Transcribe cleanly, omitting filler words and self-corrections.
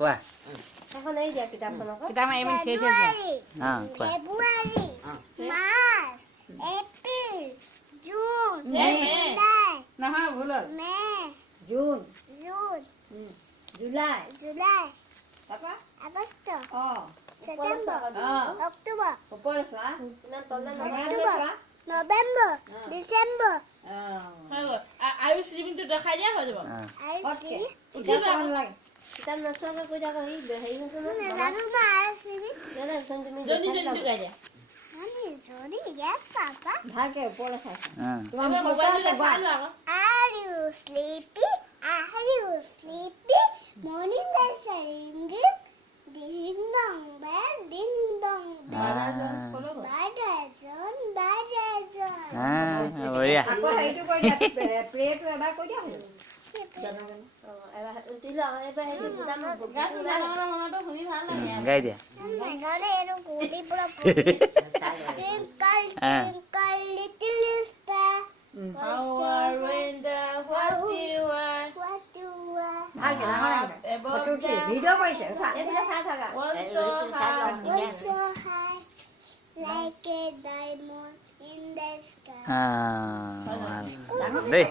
কোৱা এখন এই দিয়া কিতাপখন আকৌ কিতাপ এইমান শেষ হৈ যায় কোৱা ফেব্ৰুৱাৰী মাৰ্চ এপ্ৰিল জুন মে। জুলাই নহয় ভুল হ'ল মে জুন জুন জুলাই জুলাই তাৰপৰা আগষ্ট অঁ ছেপ্টেম্বৰ অঁ অক্টোবৰ ওপৰলৈ চোৱা ইমান তললৈ নহয় অক্টোবৰ নৱেম্বৰ ডিচেম্বৰ হৈ গ'ল আৰু শ্লিপিংটো দেখাই দিয়া হৈ যাব আইচি কিতাপ চাব নালাগে কিতাপ নচোৱাকৈ কৈ থাকো হেৰি হৈছে ন নাজানো না আইচি জানাচোন তুমি জনি জনিটো গাই দিয়া আমি জৰি ইয়াত পাপা ভালকৈ ওপৰলৈ চাইছা তোমাৰ মোবাইলটো চাই লোৱা আকৌ Are you sleepy? Are you sleepy? Morning bells are ringing. Ding dong bell, ding dong bell. Badajon. বঢ়িয়া আকৌ হেৰিটো কৈ দিয়া প্ৰেটো এবাৰ কৈ দিয়া হ'ল এবাৰ দিলো এবাৰ সেইটো কিতাপ গাইছো জনগণৰ মনতো শুনি ভাল লাগে আৰু। গাই দিয়া মেঘালয় এইটো কুলি পুৰা Twinkle, twinkle, little star. How are winter, what you are, What you are. ভালকৈ ডাঙৰ লাগিছে above ফটো the ভিডিঅ' কৰিছে উঠা এইবিলাক চাই থাকা world so high. Was so high, like a diamond in the sky. দেই